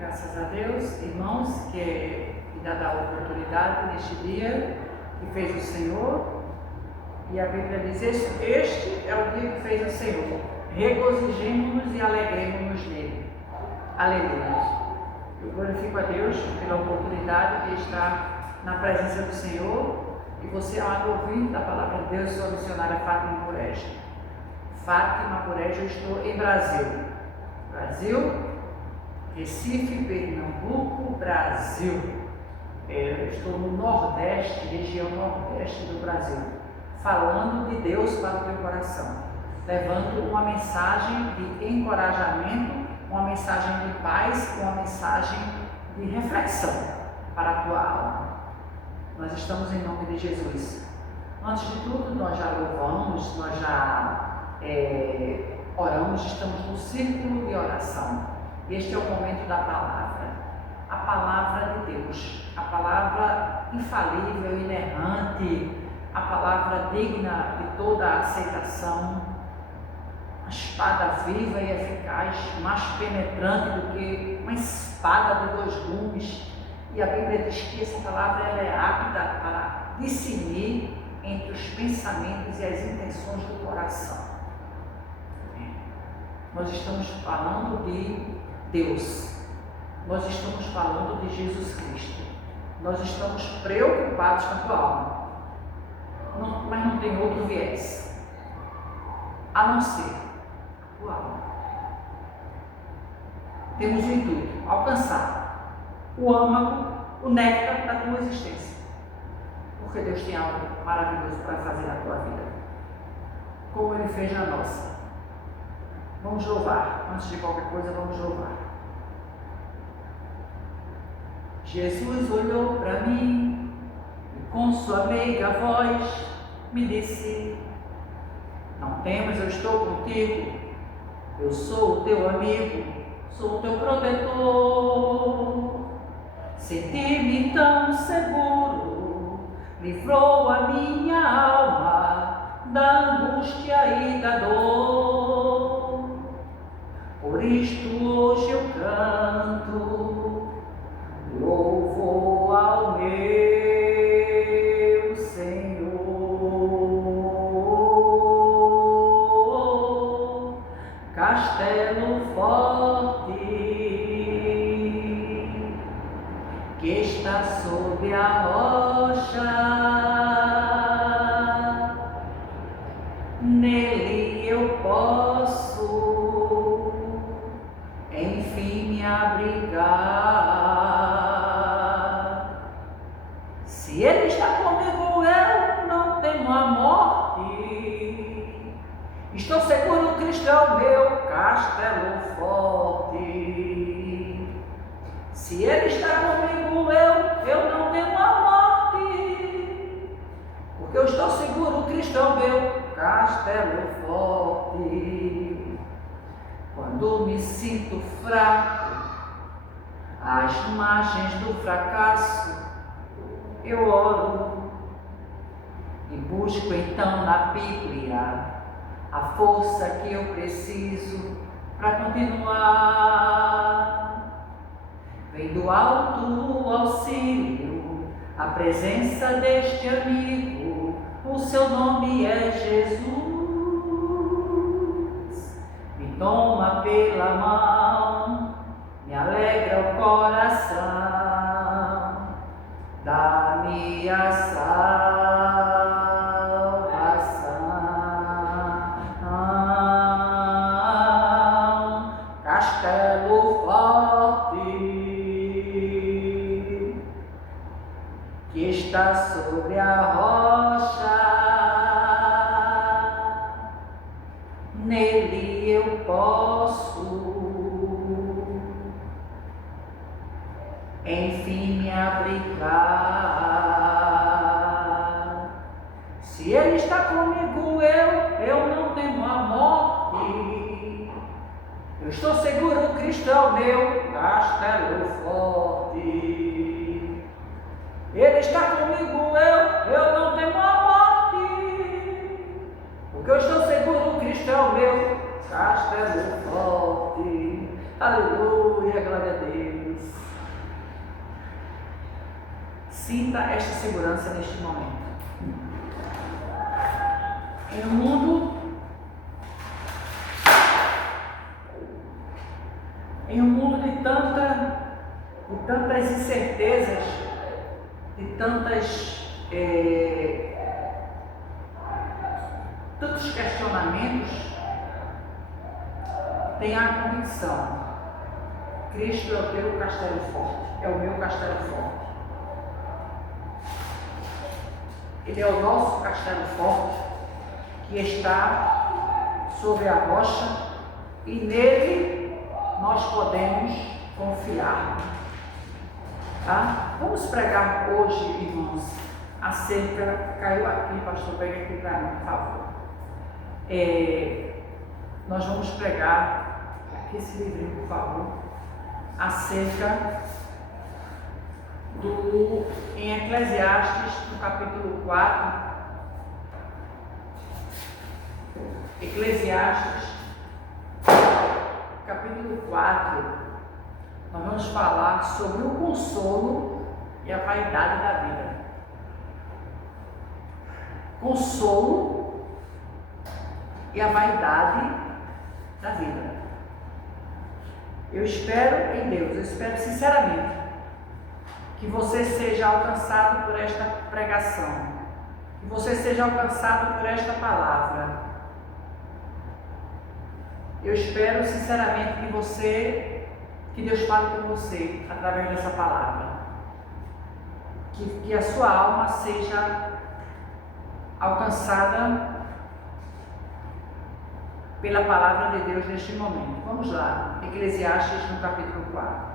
Graças a Deus, irmãos, que me dá a oportunidade neste dia que fez o Senhor. E a Bíblia diz: este é o dia que fez o Senhor. Regozijemo-nos e alegremos-nos nele. Aleluia. Eu glorifico a Deus pela oportunidade de estar na presença do Senhor. E você, amado ouvinte da palavra de Deus, sou a missionária Fátima Murege. Fátima Murege, eu estou em Brasil, Recife, Pernambuco, Brasil. Eu estou no Nordeste, região Nordeste do Brasil, falando de Deus para o teu coração, levando uma mensagem de encorajamento, uma mensagem de paz, uma mensagem de reflexão para a tua alma. Nós estamos em nome de Jesus. Antes de tudo, nós já louvamos, nós já oramos, estamos no círculo de oração. Este é o momento da palavra, a palavra de Deus, a palavra infalível, inerrante, a palavra digna de toda a aceitação, a espada viva e eficaz, mais penetrante do que uma espada de dois gumes. E a Bíblia diz que essa palavra ela é apta para discernir entre os pensamentos e as intenções do coração. Nós estamos falando de Deus, nós estamos falando de Jesus Cristo, nós estamos preocupados com a tua alma, mas não tem outro viés, a não ser a tua alma. Temos o intuito, alcançar o âmago, o néctar da tua existência, porque Deus tem algo maravilhoso para fazer na tua vida, como Ele fez na nossa. Vamos louvar, antes de qualquer coisa, vamos louvar. Jesus olhou para mim e com sua meiga voz me disse: não temas, eu estou contigo, eu sou o teu amigo, sou o teu protetor. Senti-me tão seguro, livrou a minha alma da angústia e da dor. Por isto hoje eu canto louvor ao meu Senhor, castelo forte que está sob a rocha, nele eu posso enfim me abrigar. Se Ele está comigo, eu não temo a morte. Estou seguro, Cristo é o meu castelo forte. Se Ele está comigo, eu não temo a morte, porque eu estou seguro, Cristo é o meu castelo forte. Quando me sinto fraco, às margens do fracasso, eu oro e busco então na Bíblia a força que eu preciso para continuar. Vem do alto o auxílio, a presença deste amigo, o seu nome é Jesus. Toma pela mão, me alegra o coração, dá-me a salvação, castelo forte que está sobre a rocha, nele eu posso enfim me abrigar. Se Ele está comigo, eu não temo a morte. Eu estou seguro, Cristo é o meu castelo forte. Ele está comigo, eu não temo a morte, porque eu estou seguro, Cristo é o meu castelo forte. Aleluia, glória a Deus. Sinta esta segurança neste momento. Em um mundo de tantas incertezas, de tantos questionamentos, tenha a convicção: Cristo é o teu castelo forte, é o meu castelo forte. Ele é o nosso castelo forte, que está sobre a rocha, e nele nós podemos confiar. Tá? Vamos pregar hoje, irmãos, acerca... Caiu aqui, pastor, pega aqui para mim, por favor. Nós vamos pregar, aqui esse livrinho, por favor, acerca em Eclesiastes, no capítulo 4, Eclesiastes, capítulo 4, nós vamos falar sobre o consolo e a vaidade da vida. Consolo e a vaidade da vida. Eu espero em Deus, eu espero sinceramente que você seja alcançado por esta pregação, que você seja alcançado por esta palavra. Eu espero sinceramente que Deus fale com você através dessa palavra, que a sua alma seja alcançada pela palavra de Deus neste momento. Vamos lá, Eclesiastes no capítulo 4.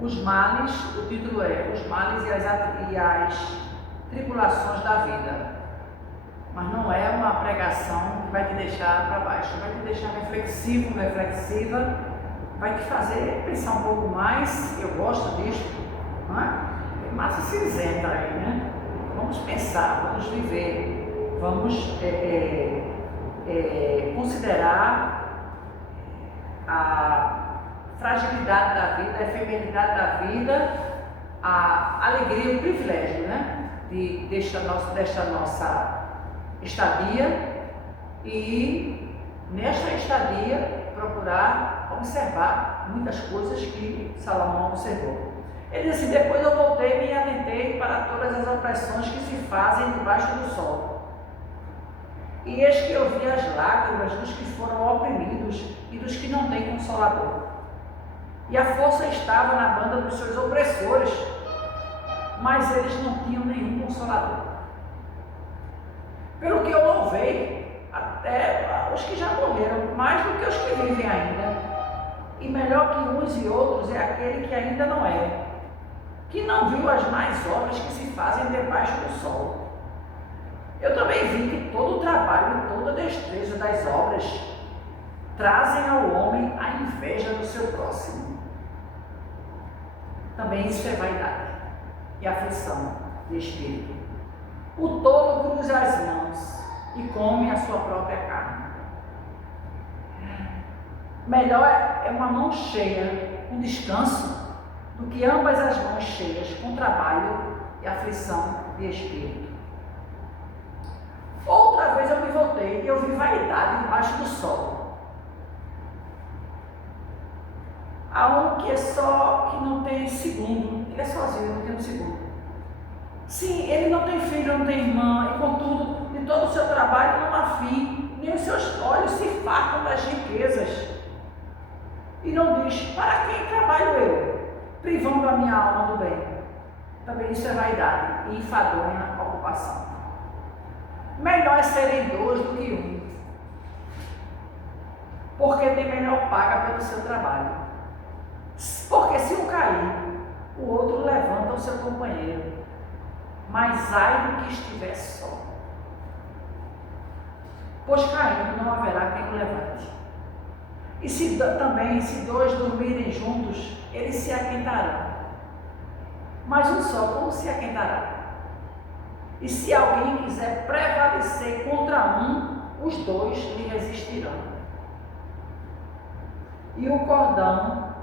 Os males, o título é Os males e as tribulações da vida. Mas não é uma pregação que vai te deixar para baixo, vai te deixar reflexivo, reflexiva, vai te fazer pensar um pouco mais. Eu gosto disso, não é? Tem massa cinzenta aí, né? Vamos pensar, vamos viver, vamos considerar a fragilidade da vida, a efemeridade da vida, a alegria, o privilégio, né? Desta nossa estadia, e nesta estadia procurar observar muitas coisas que Salomão observou. Ele disse: depois eu voltei e me atentei para todas as opressões que se fazem debaixo do sol. E eis que eu vi as lágrimas dos que foram oprimidos e dos que não têm consolador. E a força estava na banda dos seus opressores, mas eles não tinham nenhum consolador. Pelo que eu louvei até os que já morreram, mais do que os que vivem ainda. E melhor que uns e outros é aquele que ainda não é, que não viu as más obras que se fazem debaixo do sol. Eu também vi que todo o trabalho e toda a destreza das obras trazem ao homem a inveja do seu próximo. Também isso é vaidade e aflição de espírito. O tolo cruza as mãos e come a sua própria carne. Melhor é uma mão cheia com descanso do que ambas as mãos cheias com trabalho e aflição de espírito. Outra vez eu me voltei e eu vi vaidade debaixo do sol. Há um que não tem segundo, ele é sozinho, não tem um segundo. Sim, ele não tem filho, não tem irmã, e contudo, de todo o seu trabalho não há fim, nem os seus olhos se fartam das riquezas. E não diz: para quem trabalho eu, privando a minha alma do bem? Também isso é vaidade e enfadonha ocupação. Melhor é serem dois do que um, porque tem melhor paga pelo seu trabalho. Porque se um cair, o outro levanta o seu companheiro. Mas ai do que estiver só, pois caindo não haverá quem o levante. E também, se dois dormirem juntos, eles se aquentarão. Mas um só, como se aquentará? E se alguém quiser prevalecer contra um, os dois lhe resistirão. E o cordão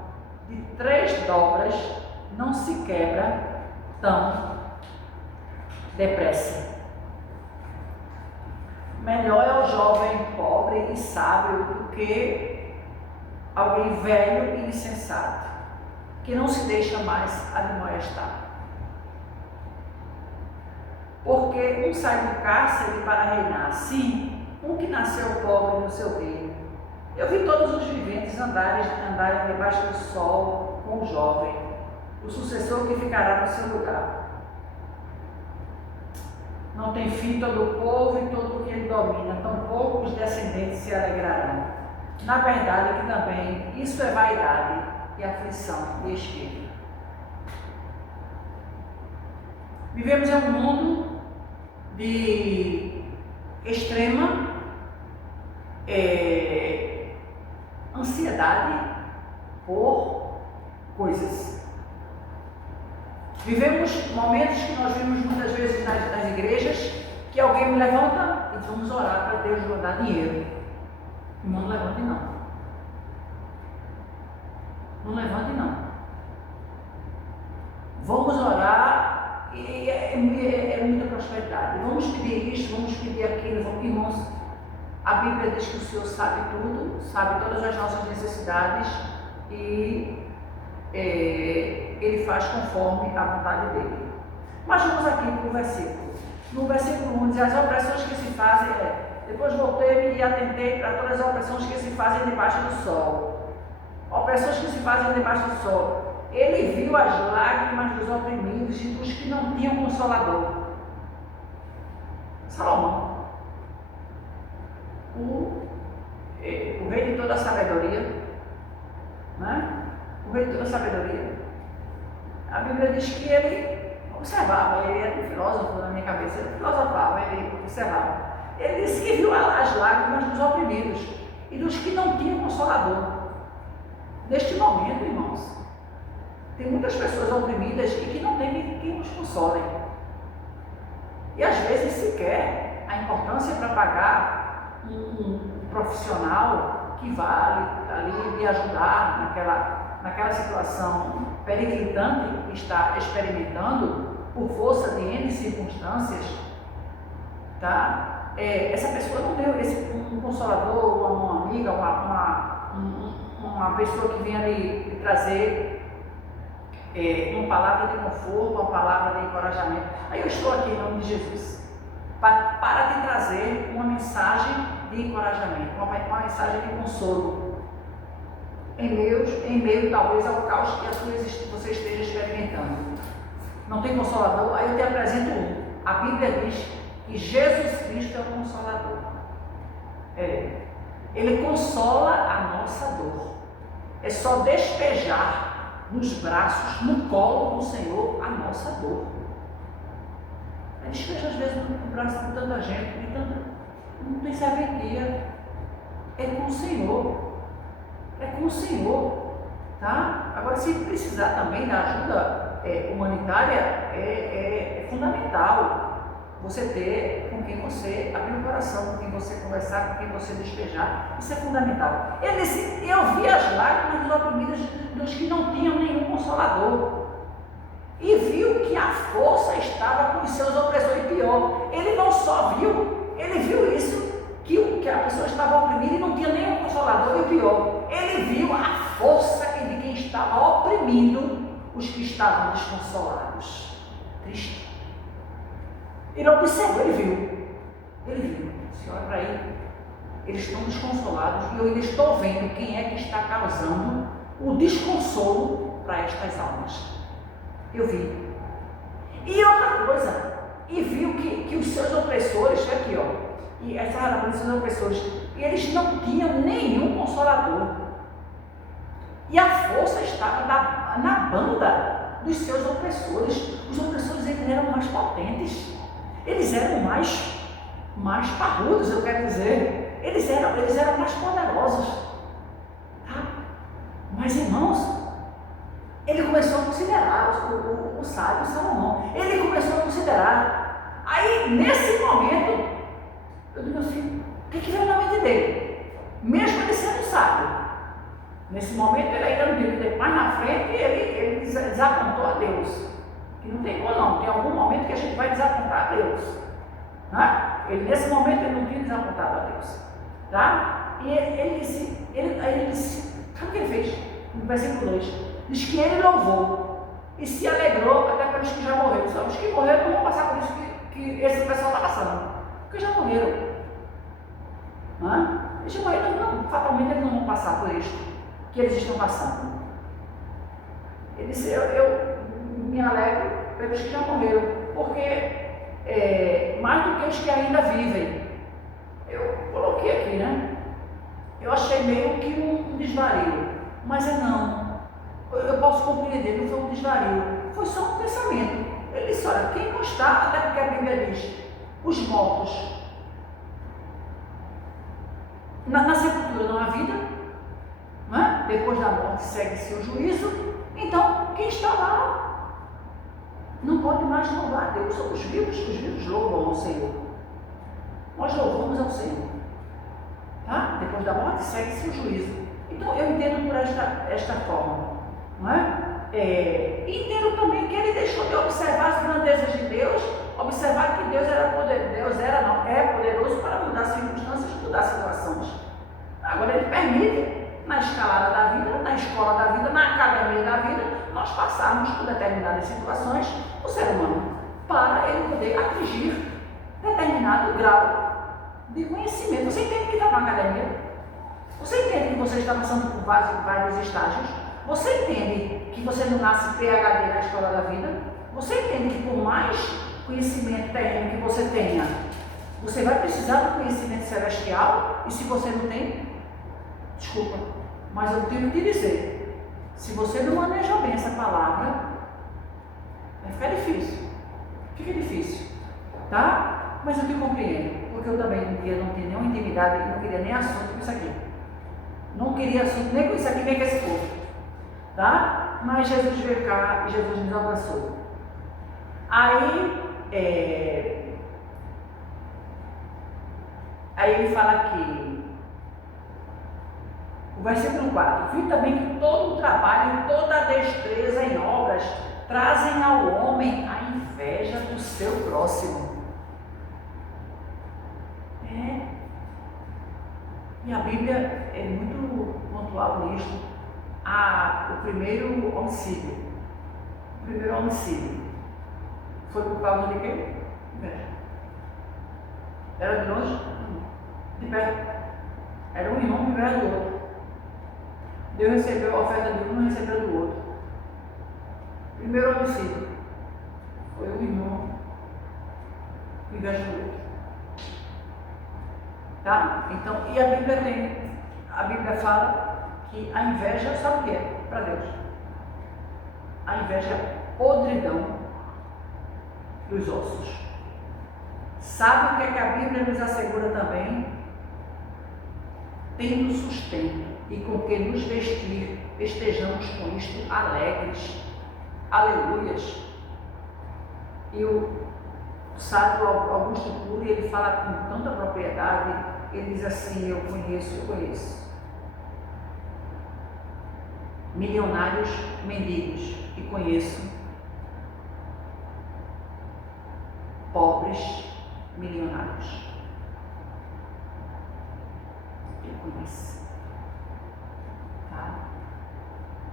de 3 dobras não se quebra tão depressa. Melhor é o jovem pobre e sábio do que alguém velho e insensato, que não se deixa mais admoestar. Porque um sai do cárcere para reinar, sim, um que nasceu pobre no seu reino. Eu vi todos os viventes andarem debaixo do sol com o jovem, o sucessor que ficará no seu lugar. Não tem fim todo o povo e todo o que ele domina, tampouco os descendentes se alegrarão. Na verdade que também isso é vaidade e aflição e espírito. Vivemos em um mundo de extrema ansiedade por coisas. Vivemos momentos que nós vimos muitas vezes nas igrejas, que alguém me levanta e vamos orar para Deus mandar dinheiro. Não levante não. Não levante não. Vamos orar e é muita prosperidade. Vamos pedir isso, vamos pedir aquilo, irmãos. A Bíblia diz que o Senhor sabe tudo, sabe todas as nossas necessidades e Ele faz conforme a vontade dEle. Mas vamos aqui para o versículo. No versículo 1 diz: as opressões que se fazem depois voltei-me e atentei para todas as opressões que se fazem debaixo do sol. Opressões que se fazem debaixo do sol. Ele viu as lágrimas dos oprimidos e dos que não tinham consolador. Salomão, o rei de toda a sabedoria, né? O rei de toda a sabedoria. A Bíblia diz que ele observava, ele era um filósofo na minha cabeça, ele filosofava, ele observava. Ele disse que viu as lágrimas dos oprimidos e dos que não tinham consolador. Neste momento, irmãos, tem muitas pessoas oprimidas e que não tem quem nos console. E às vezes sequer a importância para pagar um profissional que vá ali lhe ajudar naquela situação periclitante que está experimentando por força de N circunstâncias, tá? Essa pessoa não tem um consolador, uma amiga, uma pessoa que venha lhe trazer uma palavra de conforto, uma palavra de encorajamento. Aí eu estou aqui em nome de Jesus para te trazer uma mensagem de encorajamento, uma mensagem de consolo em meio talvez ao caos que você esteja experimentando. Não tem consolador? Aí eu te apresento um. A Bíblia diz que Jesus Cristo é o Consolador. Ele consola a nossa dor. É só despejar nos braços, no colo do Senhor, a nossa dor. Ele despeja às vezes no braço de tanta gente, não tem serventia. É com o Senhor. É com o Senhor. Tá? Agora, se precisar também da ajuda humanitária, é fundamental você ter com quem você abrir o coração, com quem você conversar, com quem você despejar. Isso é fundamental. Ele disse: eu vi as lágrimas dos oprimidos, dos que não tinham nenhum consolador, e viu que a força estava com os seus opressores. E pior, ele não só viu, ele viu isso, que a pessoa estava oprimida e não tinha nenhum consolador. E pior, ele viu a força de quem estava oprimindo os que estavam desconsolados. Triste. Ele observou, ele viu, se olha para ele, eles estão desconsolados e eu ainda estou vendo quem é que está causando o desconsolo para estas almas. Eu vi. E outra coisa, e viu que os seus opressores, aqui ó, e essa harmonia dos opressores, e eles não tinham nenhum consolador. E a força estava na banda dos seus opressores. Os opressores eles eram mais potentes. Eles eram mais parrudos, eu quero dizer. Eles eram mais poderosos. começou a considerar, o sábio Salomão, ele começou a considerar. Aí, nesse momento, eu digo assim, o que veio na mente dele? Mesmo ele sendo sábio, nesse momento ele ainda não viu, mais na frente ele desapontou a Deus. Que não tem como não, tem algum momento que a gente vai desapontar a Deus. Né? Ele, nesse momento ele não tinha desapontado a Deus. Tá? E ele disse, sabe o que ele fez? No versículo 2, diz que ele louvou e se alegrou até pelos que já morreram. Só os que morreram não vão passar por isso que esse pessoal está passando, porque já morreram. Né? Eles já morreram, não, fatalmente eles não vão passar por isso que eles estão passando. Ele disse, eu me alegro pelos que já morreram, porque mais do que os que ainda vivem. Eu coloquei aqui, né? Eu achei meio que um desvario, mas não. Eu posso compreender, não foi um desvario, foi só um pensamento. Ele disse, olha, quem não está, até porque a Bíblia diz, os mortos. Na sepultura não há vida, não é? Depois da morte segue-se o juízo. Então, quem está lá não pode mais louvar a Deus. São os vivos louvam ao Senhor. Nós louvamos ao Senhor. Tá? Depois da morte segue-se o juízo. Então, eu entendo por esta forma. Não é? Entendo também que ele deixou de observar as grandezas de Deus, observar que Deus é poderoso para mudar circunstâncias, mudar situações. Agora, ele permite, na escalada da vida, na escola da vida, na academia da vida, nós passarmos por determinadas situações, o ser humano, para ele poder atingir determinado grau de conhecimento. Você entende que está na academia? Você entende que você está passando por vários estágios? Você entende que você não nasce PhD na escola da vida? Você entende que por mais conhecimento terreno que você tenha, você vai precisar do conhecimento celestial? E se você não tem, desculpa, mas eu tenho que te dizer, se você não maneja bem essa palavra, vai ficar difícil. Fica difícil, tá? Mas eu te compreendo, porque eu também não tinha nenhuma intimidade, não queria nem assunto com isso aqui. Não queria assunto nem com isso aqui, nem com esse povo. Tá? Mas Jesus veio cá e Jesus nos abraçou. Aí ele fala aqui, o versículo 4, vi também que todo o trabalho e toda a destreza em obras trazem ao homem a inveja do seu próximo. E a Bíblia é muito pontual nisto. O primeiro homicídio. Foi por causa de quê? Inveja. Era de longe? De perto. Era um irmão que inveja do outro. Deus recebeu a oferta de um, não recebeu do outro. Primeiro homicídio. Foi um irmão que inveja do outro. Tá? Então, e a Bíblia fala que a inveja, sabe o que é para Deus? A inveja é podridão dos ossos. Sabe o que é que a Bíblia nos assegura também? Tendo sustento e com que nos vestir, estejamos com isto alegres. Aleluias. E o sábio Augusto Cury, ele fala com tanta propriedade, ele diz assim, eu conheço. Milionários mendigos, e conheço pobres milionários. Ele conhece. Tá?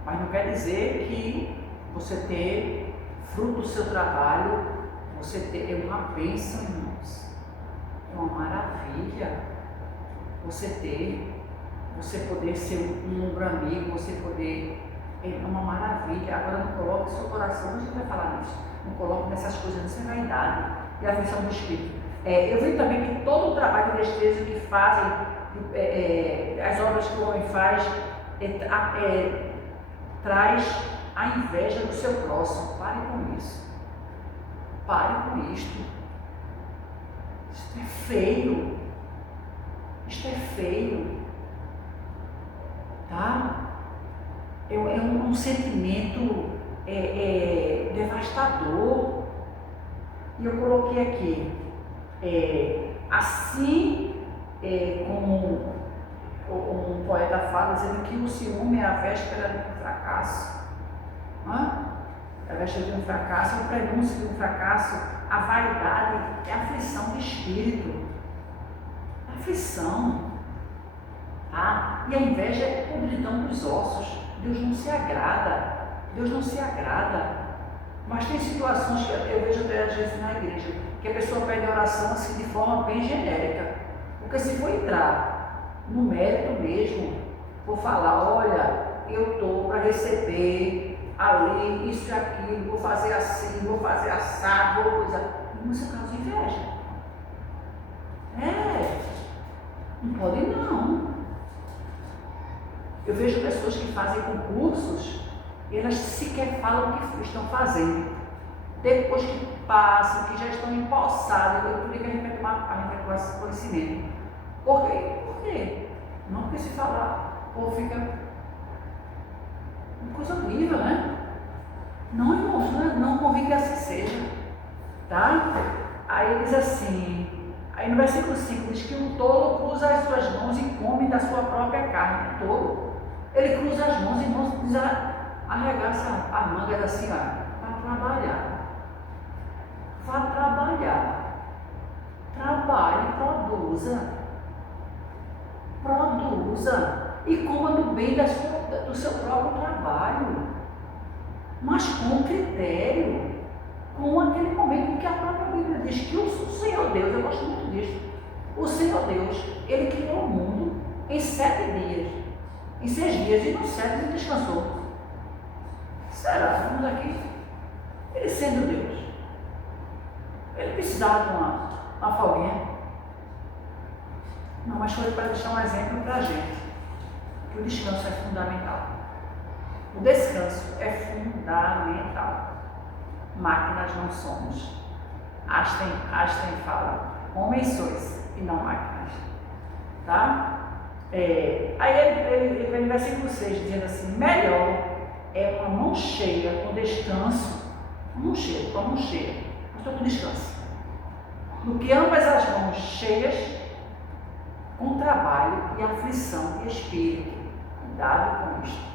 Mas não quer dizer que você ter fruto do seu trabalho, você ter uma bênção, irmãos. É uma maravilha você poder ser um ombro amigo, você poder, é uma maravilha. Agora não coloque seu coração, a gente vai falar nisso, não coloque nessas coisas, nessa vaidade e a aflição do Espírito. Eu vi também que todo o trabalho de destreza que fazem, as obras que o homem faz, traz a inveja do seu próximo. Pare com isso. Pare com isto. Isto é feio. Isto é feio. Tá? É um sentimento devastador. E eu coloquei aqui, assim como um poeta fala, dizendo que o ciúme é a véspera de um fracasso. A véspera de um fracasso, é o prenúncio de um fracasso. A vaidade é aflição de espírito. Aflição. Tá? E a inveja é podridão dos ossos. Deus não se agrada. Deus não se agrada. Mas tem situações que eu vejo até às vezes na igreja, que a pessoa pede a oração assim de forma bem genérica. Porque se for entrar no mérito mesmo, for falar, olha, eu estou para receber ali, isso e aquilo, vou fazer assim, vou fazer assado, vou coisa. Isso é causa de inveja. Não pode não. Eu vejo pessoas que fazem concursos e elas sequer falam o que estão fazendo. Depois que passam, que já estão empossadas, por que a gente vai tomar esse conhecimento? Por quê? Por quê? Não porque se falar, ou fica uma coisa horrível, né? Não, irmãos, não convém que assim seja. Tá? Aí diz assim, aí no versículo 5 diz que o tolo cruza as suas mãos e come da sua própria carne. O tolo, ele cruza as mãos e diz, arregaça as mangas assim, para trabalhar. Vá trabalhar. Trabalhe, produza. Produza. E coma do bem do seu próprio trabalho. Mas com critério. Com aquele momento em que a própria Bíblia diz que o Senhor Deus, eu gosto muito disso, o Senhor Deus, Ele criou o mundo em 7 dias, em 6 dias, e no 7 Ele descansou. Será? Estamos aqui, Ele sendo Deus, Ele precisava de uma folguinha? Não, mas foi para deixar um exemplo para a gente, que o descanso é fundamental. O descanso é fundamental. Máquinas não somos. Einstein fala, homens sois e não máquinas. Tá? Aí ele vem no versículo 6 dizendo assim, melhor é uma mão cheia com descanso, uma mão cheia, mas estou com descanso, do que ambas as mãos cheias com trabalho e aflição de espírito. Cuidado com isto.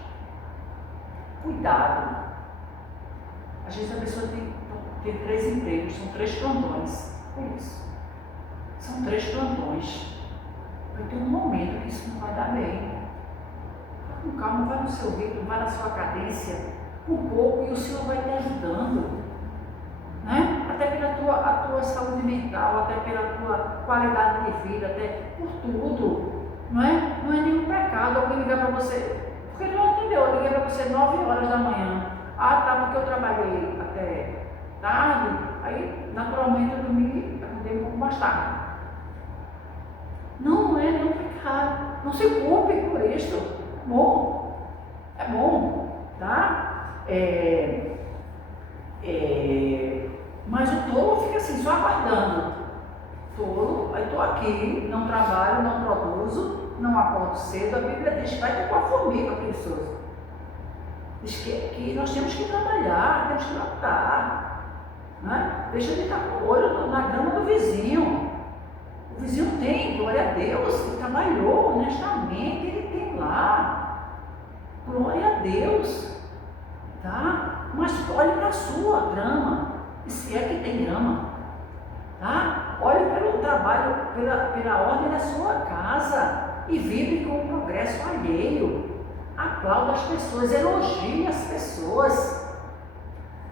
Cuidado. Às vezes a pessoa tem 3 empregos, são 3 plantões. É isso. São 3 plantões. Vai ter um momento que isso não vai dar bem. Vai com calma, vai no seu ritmo, vai na sua cadência, um pouco, e o Senhor vai te ajudando. Né? Até pela tua saúde mental, até pela tua qualidade de vida, até por tudo. Não é nenhum pecado alguém ligar para você. Porque ele não entendeu, eu liguei para você 9 horas da manhã. Tá, porque eu trabalhei até tarde, aí naturalmente eu dormi, acordei um pouco mais tarde. Não é nenhum pecado, não se culpe por isso. É bom, tá? Mas o tolo fica assim, só aguardando. Tolo, aí estou aqui, não trabalho, não produzo, não acordo cedo. A Bíblia diz que vai ter com a formiga, preguiçoso. Diz que nós temos que trabalhar, temos que lutar. Né? Deixa de estar com o olho na grama do vizinho. O vizinho tem, glória a Deus, ele trabalhou honestamente, ele tem lá. Glória a Deus. Tá? Mas olhe para a sua grama, e se é que tem grama. Tá? Olhe pelo trabalho, pela ordem da sua casa e vive com o progresso alheio. Aplauda as pessoas, elogie as pessoas,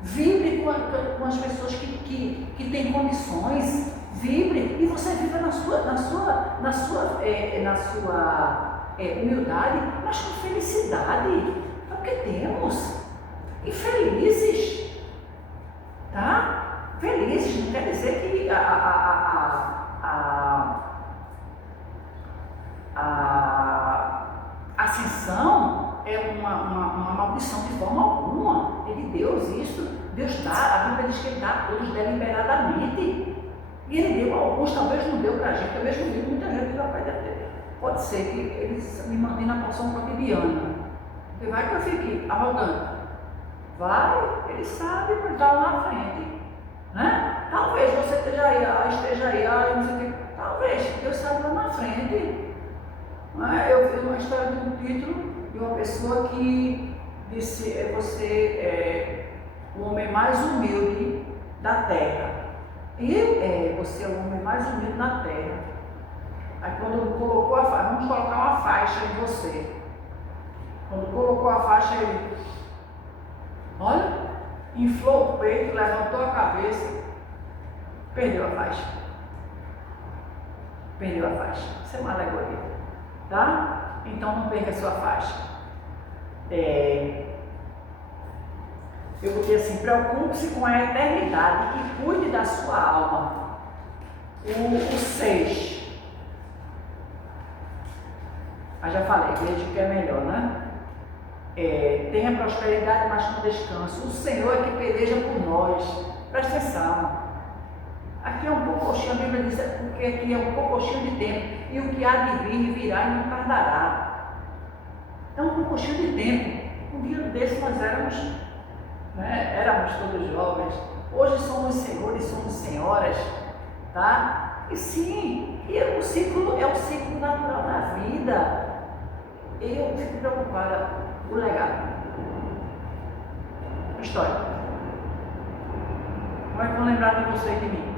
vibre com as pessoas que têm condições, vibre, e você viva na sua humildade, mas com felicidade, é o que temos, e felizes, tá? Felizes, não quer dizer que a ascensão é uma maldição de forma alguma. É de Deus isso. Deus dá, a Bíblia diz que Ele dá a todos deliberadamente. E Ele deu a alguns, talvez não deu para a gente, talvez não deu muita gente, vai ter. Pode ser que Ele me mantém na porção cotidiana. Porque vai que eu fique arrogante. Vai, ele sabe, mas está lá na frente. Né? Talvez você esteja aí, não sei o que. Talvez, Deus sabe lá na frente. Eu vi uma história de um título de uma pessoa que disse: você é o homem mais humilde da terra. E você é o homem mais humilde na terra. Aí quando colocou a faixa, vamos colocar uma faixa em você. Quando colocou a faixa, ele, olha, inflou o peito, levantou a cabeça, perdeu a faixa. Perdeu a faixa. Isso é uma alegoria, tá? Então não perca a sua faixa. Eu botei assim: preocupe-se com a eternidade e cuide da sua alma. O 6. Já falei, veja o que é melhor, né? Tenha prosperidade, mas com descanso. O Senhor é que peleja por nós. Presta atenção. Aqui é um pouquinho, a Bíblia diz, porque aqui é um pouquinho de tempo. E o que há de vir virá e não tardará. É um pouquinho de tempo. Um dia desse nós éramos, né? Éramos todos jovens. Hoje somos senhores, somos senhoras, tá? E sim, o ciclo é o ciclo natural da vida. Eu fico preocupada com o legado. História. Como é que vão lembrar de você e de mim?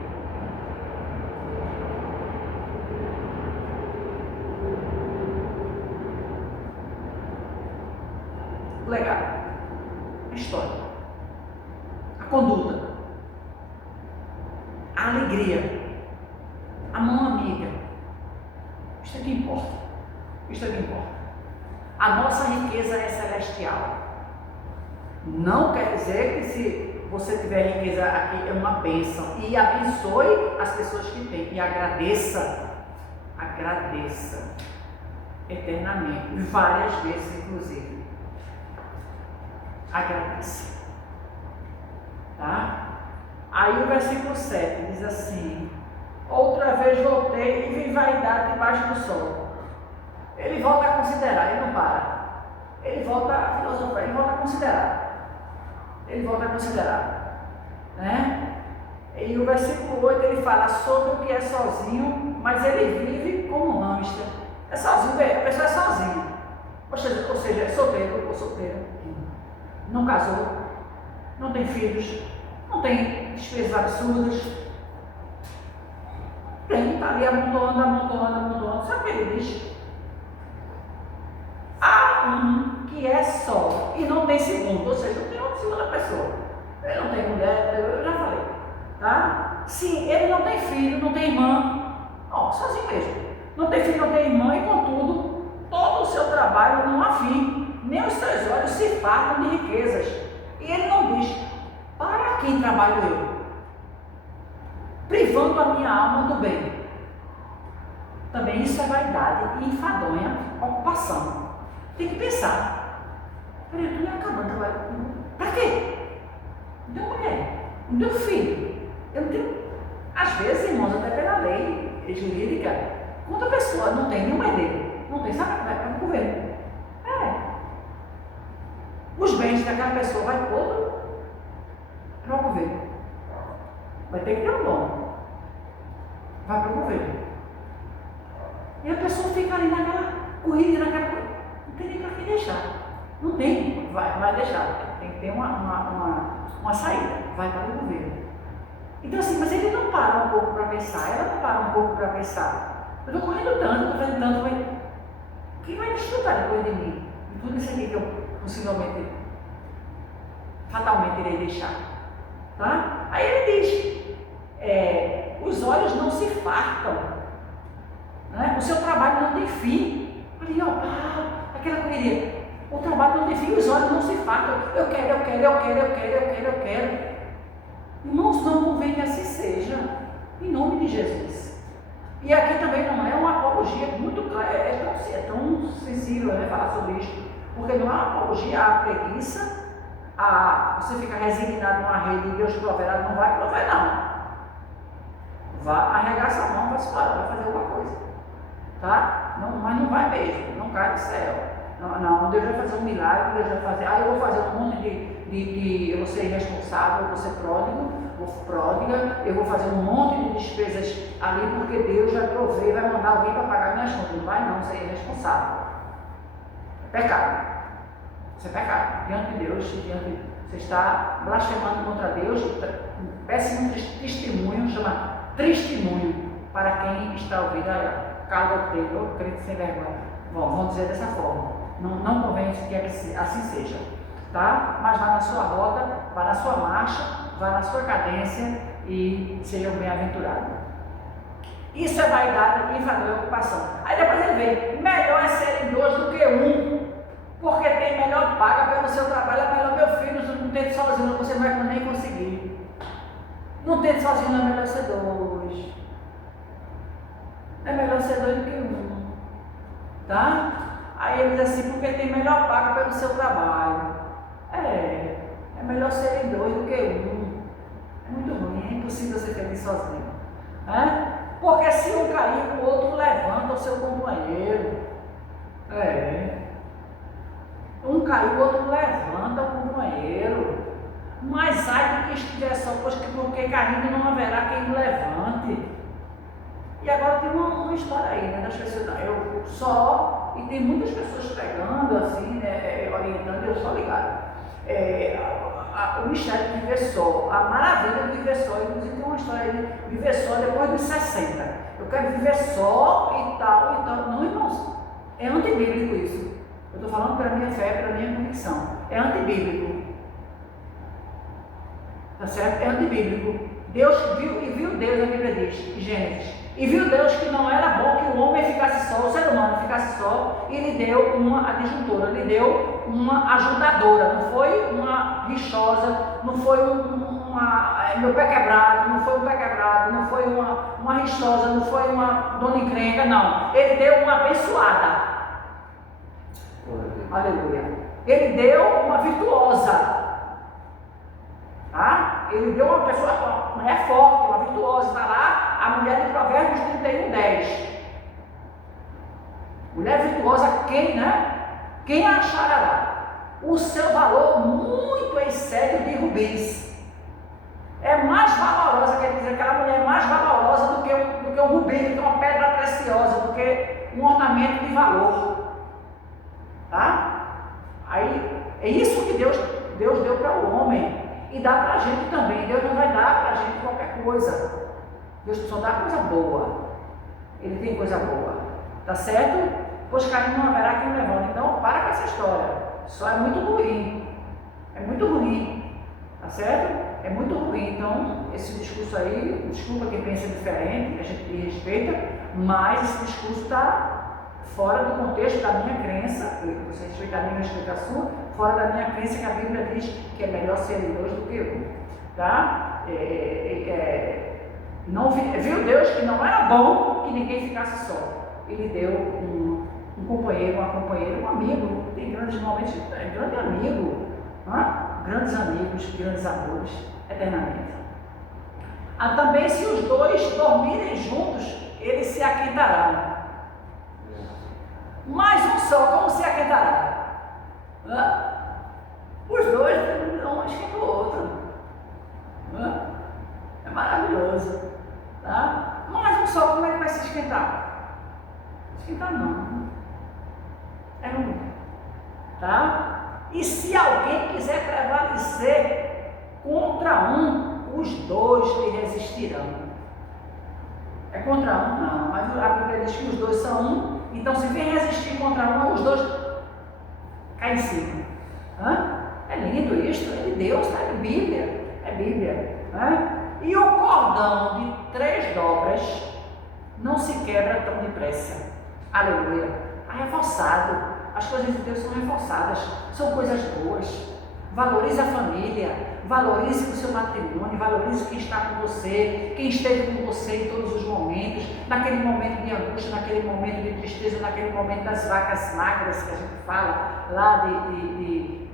O legado. A história. A conduta. A alegria. A mão amiga. Isso é que importa. Isso é que importa. A nossa riqueza é celestial. Não quer dizer que se você tiver riqueza aqui é uma bênção. E abençoe as pessoas que têm. E agradeça. Agradeça. Eternamente. Várias vezes, inclusive. Agradeça. Tá? Aí o versículo 7 diz assim: outra vez voltei e vi vaidade debaixo do sol. Ele volta a considerar, ele não para. Ele volta a filosofar, ele volta a considerar. Ele volta a considerar. Né? E o versículo 8 ele fala sobre o que é sozinho, mas ele vive como um hamster. É sozinho, a pessoa é sozinha. Ou seja, é solteiro ou solteira. Não casou, não tem filhos, não tem despesas absurdas. Tem, está ali amontoando. Sabe o que ele diz? Há um que é só e não tem segundo, ou seja, não tem outra segunda pessoa. Ele não tem mulher, eu já falei, tá? Sim, ele não tem filho, não tem irmã, ó, sozinho mesmo. Não tem filho, não tem irmã e contudo, todo o seu trabalho não há fim, nem os seus olhos se fartam de riquezas. E ele não diz: para quem trabalho eu? Privando a minha alma do bem. Também isso é vaidade e enfadonha ocupação. Tem que pensar: peraí, eu estou me acabando agora. Para quê? Não tenho mulher, não tenho filho, eu não tenho. Às vezes, irmãos, até pela lei jurídica, quando a pessoa não tem nenhum herdeiro, não tem, sabe, vai para o governo. Os bens daquela pessoa vai todo para o governo. Vai ter que ter um dono. Vai para o governo. E a pessoa fica ali naquela corrida, naquela coisa. Não tem nem para quem deixar. Não tem, vai deixar. Tem que ter uma saída. Vai para o governo. Então assim, mas ele não para um pouco para pensar. Ela não para um pouco para pensar. Eu estou correndo tanto, estou fazendo tanto. Quem vai desfrutar depois de mim? E tudo isso aqui que eu possivelmente, fatalmente irei deixar. Tá? Aí ele diz: os olhos não se fartam, né? O seu trabalho não tem fim. Ali, ó, aquela correria. O trabalho não tem fim, os olhos não se fartam. Eu quero. Irmãos, não convém que assim seja, em nome de Jesus. E aqui também não é uma apologia muito clara, é tão sensível, né, falar sobre isso. Porque não é uma apologia à preguiça, você fica resignado numa rede e Deus proverá, não vai prover, não. Vá, arregaça a mão, vai fazer alguma coisa. Tá? Não, mas não vai mesmo, não cai do céu. Não, Deus vai fazer um milagre, Deus vai fazer, eu vou fazer um monte eu vou ser irresponsável, eu vou ser pródiga, eu vou fazer um monte de despesas ali, porque Deus vai prover, vai mandar alguém para pagar minhas contas. Não vai não, você é irresponsável. É pecado. Isso é pecado. Diante de Deus, você está blasfemando contra Deus, um péssimo testemunho, chama testemunho, para quem está ouvindo a calotreiro, ou crente sem vergonha. Bom, vamos dizer dessa forma. Não convém que assim seja. Tá? Mas vá na sua rota, vá na sua marcha, vá na sua cadência e sejam bem-aventurados. Isso é vaidade e valor e ocupação. Aí depois ele vem, melhor é serem dois do que um, porque tem melhor paga pelo seu trabalho. É melhor, meu filho, não tente sozinho, você não vai nem conseguir. Não tente sozinho, não é melhor ser dois. É melhor ser dois do que um. Tá? Aí ele diz assim, porque tem melhor paga pelo seu trabalho. É melhor serem dois do que um. É muito ruim, é impossível ser feliz sozinho. Porque se um cair, o outro levanta o seu companheiro. Um caiu, o outro levanta o companheiro. Mas ai de quem estiver só, porque caindo não haverá quem o levante. E agora tem uma história aí, né, das pessoas, eu só, e tem muitas pessoas pregando assim, né, orientando, eu só ligado. O mistério de viver só, a maravilha de viver só, inclusive tem uma história aí de viver só depois dos 60. Eu quero viver só e tal. Não, irmãos, é antibíblico isso. Eu estou falando pela minha fé, pela minha convicção. É antibíblico. Tá certo? É antibíblico. Deus viu Deus, a Bíblia diz, Gênesis. E viu Deus que não era bom que o homem ficasse só, o ser humano ficasse só, e lhe deu uma adjuntora, lhe deu uma ajudadora. Não foi uma rixosa, não foi meu pé quebrado, não foi um pé quebrado, não foi uma rixosa, não foi uma dona encrenca, não. Ele deu uma abençoada. Aleluia. Ele deu uma virtuosa. Tá? Ele deu uma pessoa, uma mulher forte, uma virtuosa. Está lá a mulher de Provérbios 31:10. Mulher virtuosa, quem, né? Quem a achará? O seu valor muito excede o de rubins. É mais valorosa, quer dizer, aquela mulher é mais valorosa do que um rubim, do que uma pedra preciosa, do que um ornamento de valor. Tá? Aí, é isso que Deus deu para o homem. E dá para a gente também. Deus não vai dar para a gente qualquer coisa. Deus só dá coisa boa. Ele tem coisa boa. Tá certo? Pois carinho não haverá quem levante. Então, para com essa história. Só é muito ruim. É muito ruim. Tá certo? É muito ruim. Então, esse discurso aí, desculpa quem pensa diferente, a gente respeita, mas esse discurso está fora do contexto da minha crença. Você respeita a minha, respeita a sua. Fora da minha crença, que a Bíblia diz que é melhor serem dois do que um. Tá? Viu Deus que não era bom que ninguém ficasse só. Ele deu um companheiro, uma companheira, um amigo. Tem grandes momentos, grande amigo, grandes amigos, grandes amores, eternamente. Também, se os dois dormirem juntos, eles se aquentarão. Mais um só, como se aquentará? Os dois, um esquenta o outro. É maravilhoso. Tá? Mais um só, como é que vai se esquentar? Esquentar não. É um. Tá? E se alguém quiser prevalecer contra um, os dois lhe resistirão. É contra um? Não, mas a Bíblia diz que os dois são um. Então, se vem resistir contra um, os dois caem em cima. É lindo isso, é de Deus, tá? É Bíblia. É Bíblia. E o cordão de 3 dobras não se quebra tão depressa. Aleluia. Reforçado. As coisas de Deus são reforçadas. São coisas boas. Valorize a família. Valorize o seu matrimônio. Valorize quem está com você. Quem esteve com você em todos os momentos. Naquele momento de angústia, naquele momento de tristeza, naquele momento das vacas magras que a gente fala lá de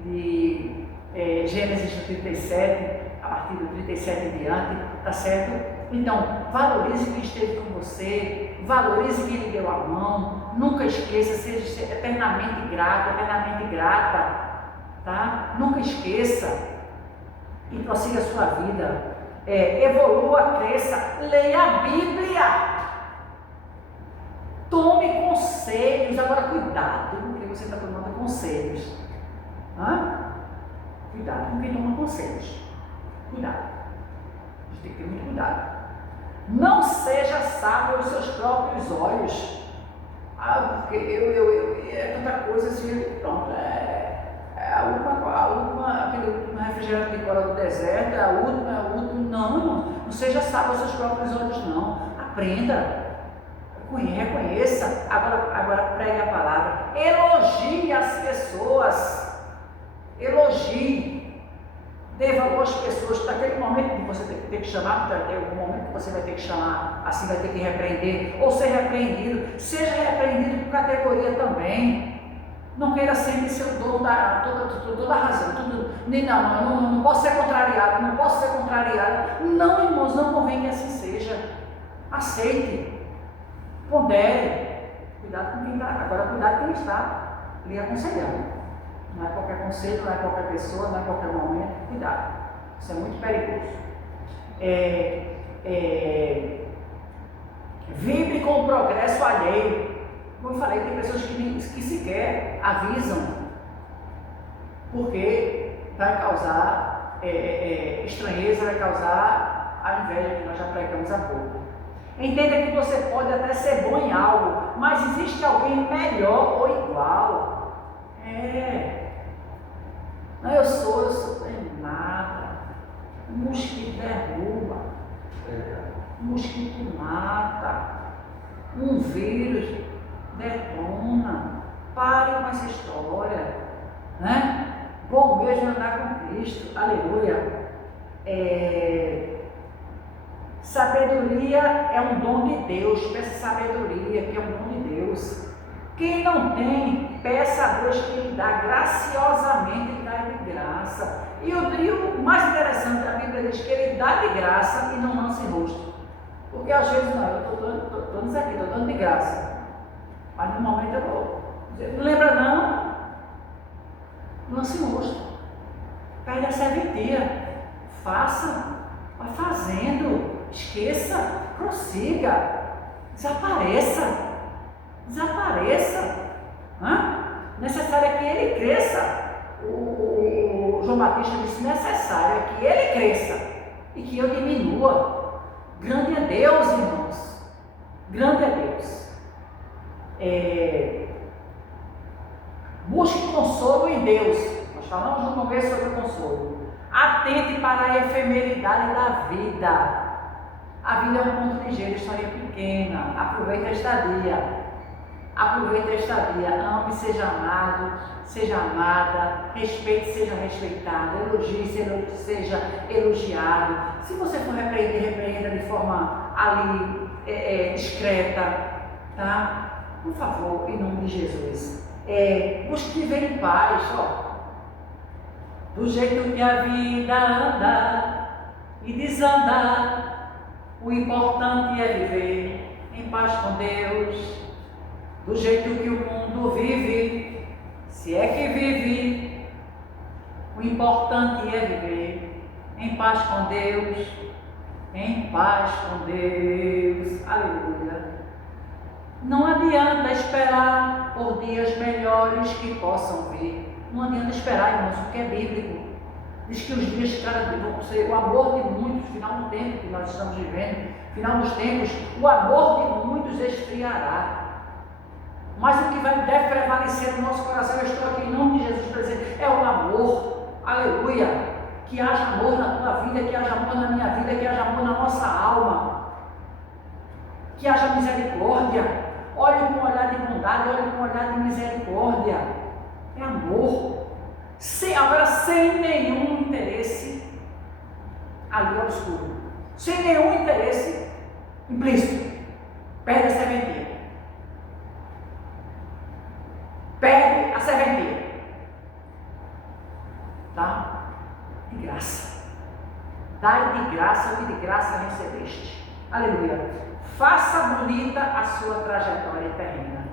Gênesis 37, a partir do 37 em diante, tá certo? Então, valorize quem esteve com você, valorize quem lhe deu a mão, nunca esqueça, seja eternamente grato, eternamente grata, tá? Nunca esqueça e prossiga a sua vida. Evolua, cresça, leia a Bíblia. Tome conselhos, agora cuidado com quem você está tomando conselhos. Cuidado com quem toma conselhos. Cuidado. A gente tem que ter muito cuidado. Não seja sábio aos seus próprios olhos. Porque é tanta coisa assim, pronto, aquele último refrigerante de cola do deserto, é a última. Não seja sábio aos seus próprios olhos, não. Aprenda. Reconheça, agora pregue a palavra, elogie as pessoas, dê valor às pessoas. Naquele momento que você tem que chamar, vai ter algum momento que você vai ter que chamar, assim vai ter que repreender, ou ser repreendido, seja repreendido por categoria também. Não queira sempre ser o dono da toda a razão, não posso ser contrariado, não, irmãos, não convém que assim seja. Aceite. Pondere, cuidado com quem está, agora cuidado com quem está lhe aconselhando. Não é qualquer conselho, não é qualquer pessoa, não é qualquer momento, cuidado, isso é muito perigoso. Vibre com o progresso alheio. Como eu falei, tem pessoas que sequer avisam, porque vai causar estranheza, vai causar a inveja que nós já pregamos há pouco. Entenda que você pode até ser bom em algo, mas existe alguém melhor ou igual. Não, eu sou nada. Um mosquito derruba, um mosquito mata, um vírus detona. Pare com essa história, né? Bom mesmo andar com Cristo, aleluia. Sabedoria é um dom de Deus. Peça sabedoria, que é um dom de Deus. Quem não tem, peça a Deus que lhe dá graciosamente, ele dá de graça. E o mais interessante, a Bíblia diz que ele dá de graça e não lança em rosto. Porque às vezes, não, eu estou dando isso aqui, estou dando de graça. Mas no momento eu vou dizer, não lembra não? Lance em rosto. Perde a serventia. Faça, vai fazendo. Esqueça, prossiga, desapareça. Necessário é que ele cresça. O João Batista disse: necessário é que ele cresça e que eu diminua. Grande é Deus, irmãos, grande é Deus. Busque consolo em Deus. Nós falamos no começo sobre o consolo. Atente para a efemeridade da vida. A vida é um ponto ligeiro, história pequena. Aproveite a estadia. Ame, seja amado, seja amada. Respeite, seja respeitado. Elogie, seja elogiado. Se você for repreender, repreenda de forma ali discreta, tá? Por favor, em nome de Jesus. Busque viver em paz, do jeito que a vida anda e desanda. O importante é viver em paz com Deus, do jeito que o mundo vive, se é que vive. O importante é viver em paz com Deus, aleluia. Não adianta esperar por dias melhores que possam vir. Não adianta esperar, irmãos, porque é bíblico. Diz que os dias vão ser o amor de muitos, final do tempo que nós estamos vivendo, final dos tempos, o amor de muitos esfriará. Mas o que deve prevalecer no nosso coração, eu estou aqui em nome de Jesus para dizer, é o amor, aleluia. Que haja amor na tua vida, que haja amor na minha vida, que haja amor na nossa alma, que haja misericórdia. Olhe com um olhar de bondade, olhe com um olhar de misericórdia. É amor. Agora sem nenhum interesse ali obscuro, sem nenhum interesse implícito. Perde a serventia. Tá? De graça. Dai de graça o que de graça recebeste. Aleluia. Faça bonita a sua trajetória terrena.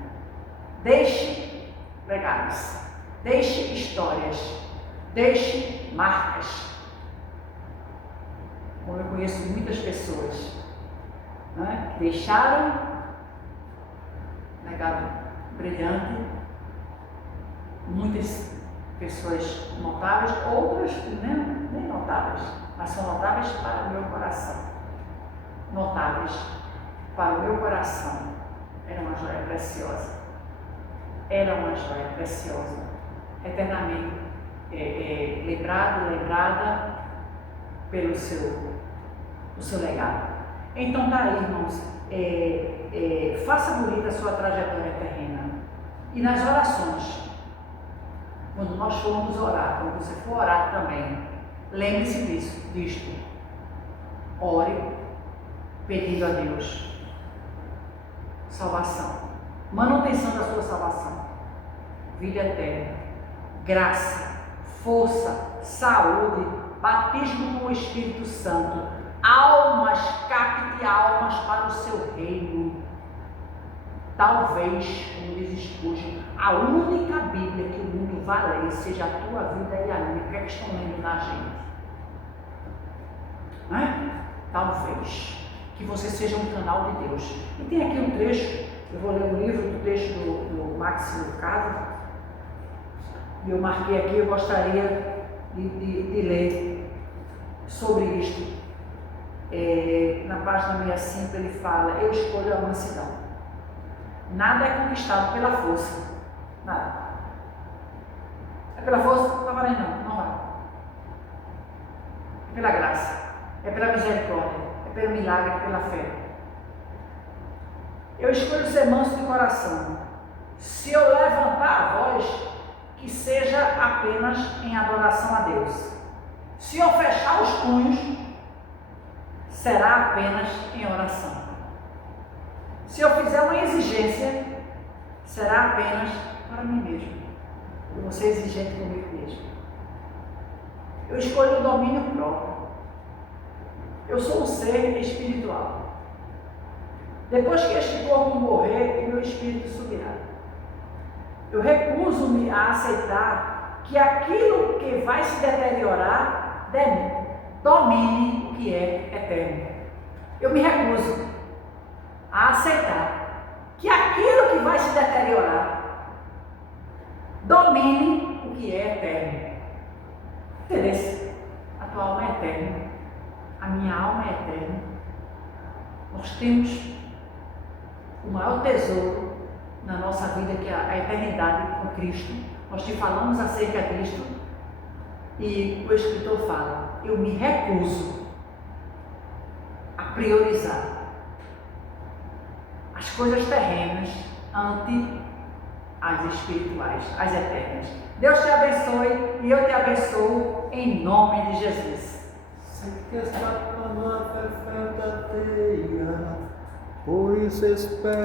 Deixe legados, deixe histórias, deixe marcas. Como eu conheço muitas pessoas, né, que deixaram legado brilhante, muitas pessoas notáveis, outras nem notáveis, mas são notáveis para o meu coração. Notáveis para o meu coração. Era uma joia preciosa. Era uma joia preciosa. Eternamente lembrada pelo seu legado. Então tá aí, irmãos. Faça bonita a sua trajetória terrena. E nas orações, quando nós formos orar, quando você for orar também, lembre-se disto. Ore pedindo a Deus salvação, manutenção da sua salvação, vida eterna, graça, força, saúde, batismo com o Espírito Santo, almas, capte almas para o seu reino. Talvez, como diz Spurgeon, a única Bíblia que o mundo vai ler seja a tua vida e a minha. O que é que estão lendo da gente? Talvez que você seja um canal de Deus. E tem aqui um trecho, eu vou ler um livro do texto do Max Lucado, e eu marquei aqui, eu gostaria de ler sobre isto. Na página 65 ele fala: eu escolho a mansidão. Nada é conquistado pela força. Nada. É pela força? Não vai não vai. É pela graça. É pela misericórdia. É pelo milagre, é pela fé. Eu escolho ser manso de coração. Se eu levantar a voz, que seja apenas em adoração a Deus. Se eu fechar os punhos, será apenas em oração. Se eu fizer uma exigência, será apenas para mim mesmo. Eu vou ser exigente comigo mesmo. Eu escolho o domínio próprio. Eu sou um ser espiritual. Depois que este corpo morrer, o meu espírito subirá. Eu recuso-me a aceitar que aquilo que vai se deteriorar domine o que é eterno. Eu me recuso a aceitar que aquilo que vai se deteriorar domine o que é eterno. Entendeu? A tua alma é eterna, a minha alma é eterna. Nós temos o maior tesouro na nossa vida, que é a eternidade com Cristo. Nós te falamos acerca disto e o escritor fala: eu me recuso a priorizar as coisas terrenas ante as espirituais, as eternas. Deus te abençoe e eu te abençoo em nome de Jesus. Por isso espero.